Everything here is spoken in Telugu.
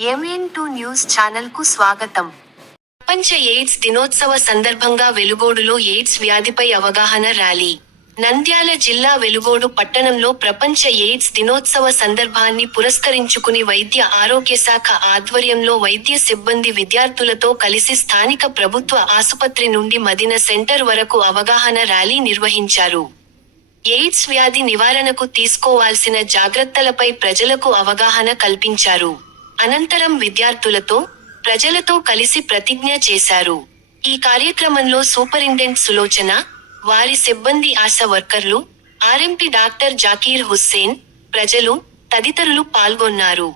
ఎంఎన్ టూ న్యూస్ ఛానల్కు స్వాగతం. ప్రపంచ ఎయిడ్స్ దినోత్సవ సందర్భంగా వెలుగోడులో ఎయిడ్స్ వ్యాధిపై అవగాహన ర్యాలీ. నంద్యాల జిల్లా వెలుగోడు పట్టణంలో ప్రపంచ ఎయిడ్స్ దినోత్సవ సందర్భాన్ని పురస్కరించుకుని వైద్య ఆరోగ్య శాఖ ఆధ్వర్యంలో వైద్య సిబ్బంది విద్యార్థులతో కలిసి స్థానిక ప్రభుత్వ ఆసుపత్రి నుండి మదిన సెంటర్ వరకు అవగాహన ర్యాలీ నిర్వహించారు. ఎయిడ్స్ వ్యాధి నివారణకు తీసుకోవాల్సిన జాగ్రత్తలపై ప్రజలకు అవగాహన కల్పించారు. అనంతరం విద్యార్థులతో ప్రజలతో కలిసి ప్రతిజ్ఞ చేశారు. ఈ కార్యక్రమంలో సూపరింటెండెంట్ సులోచన వారి సిబ్బంది ఆశ వర్కర్లు ఆర్ఎంపీ డాక్టర్ జాకీర్ హుస్సేన్ ప్రజలు తదితరులు పాల్గొన్నారు.